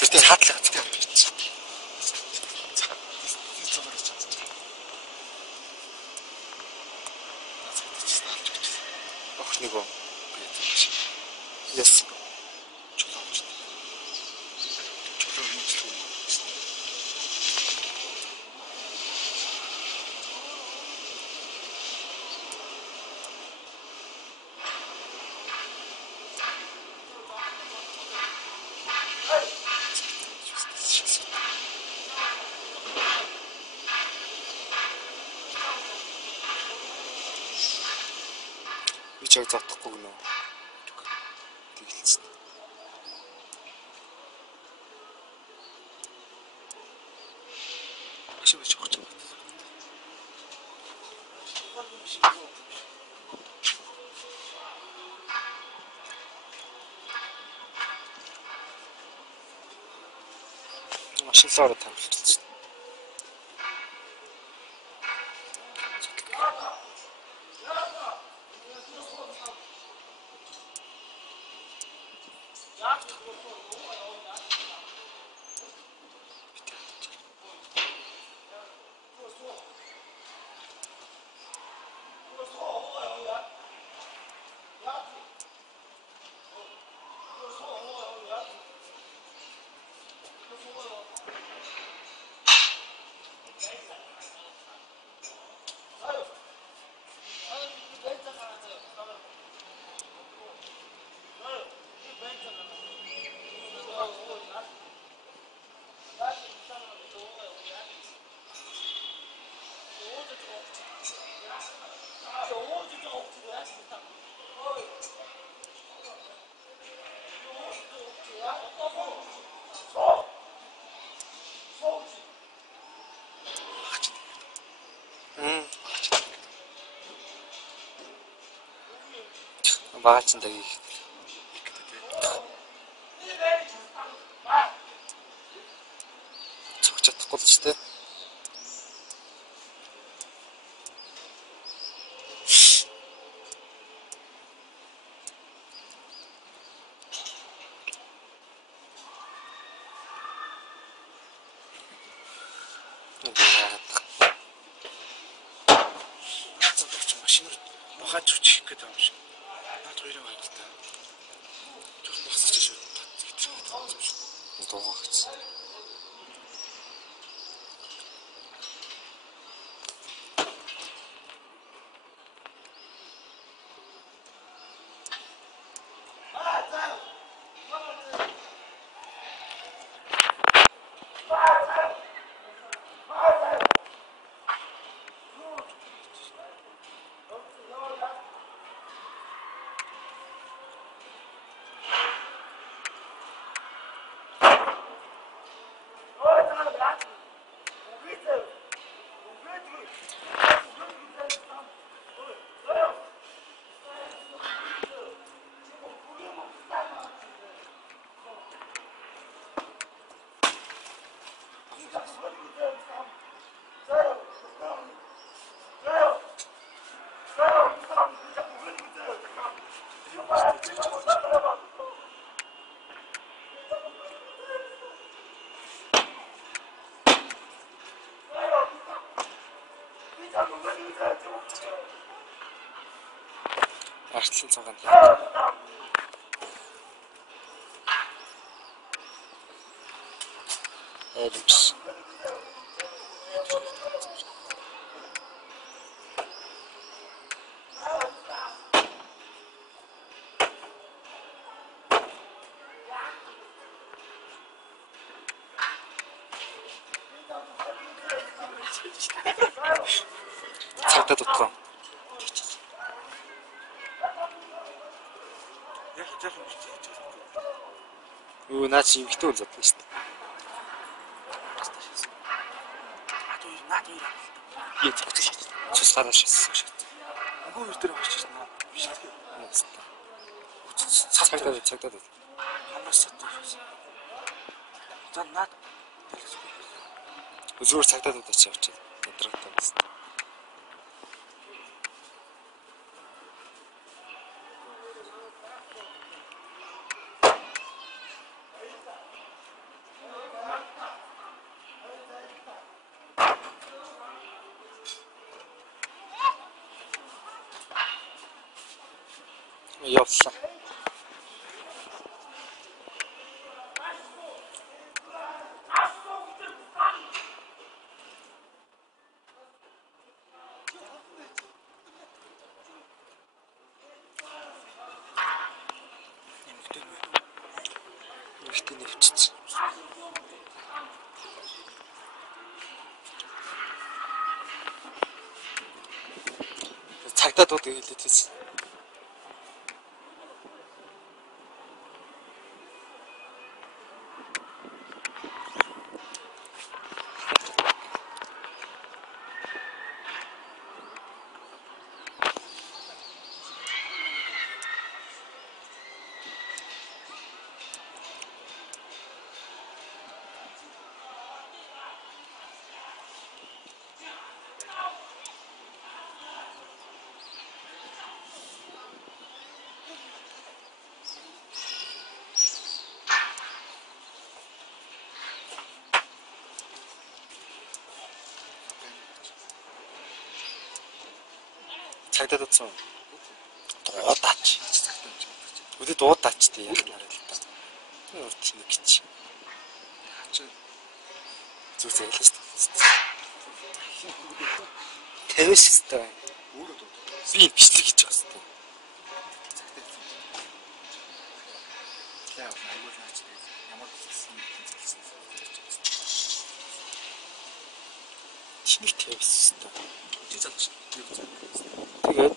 Гэтэ хаадлага гэдэг юм биш. Ох нэг үү. Яс. Чулууч. Чулуу юм шүү. Чаг затахгүй гэнэ. Тэгэлцэн. Ашиг ч өгч байгаа. Машинлаар тавьчихсан. Багачин дагийг цогч чадахгүй л ч тийм. Машинаар бахаж үчих гэдэг юм шиг. Хоёроо хайлтаа. Жохон босч шүү. Дуугаач. Артлан цагаан. Эдс. Цагтаа дутгаа. Юу наач имхтэй үл задлаа шүү дээ. Наад юу? Яа цогцож шээ. Цус гараа шээ. Агуу юу дээр очиж байна. Биш үү? Цагтаа. Хамаас сатаа. За наад. Зүгээр цагтаа дутаач явчих. Ядраатай байна. явсан. Ихтэй нэвчсэн. Цагдаа дууд хэлээд байсан. Цагдаа дуудсан. Дуудаач. Үдэ дуудаач тий яг нараа л та. Урд тийм гэж. Зүг зайлж шүү дээ. Тэвэс өстой. Би бичлэг хийж байгаа шүү дээ. Чиний тэвэс өстой. Тэгээд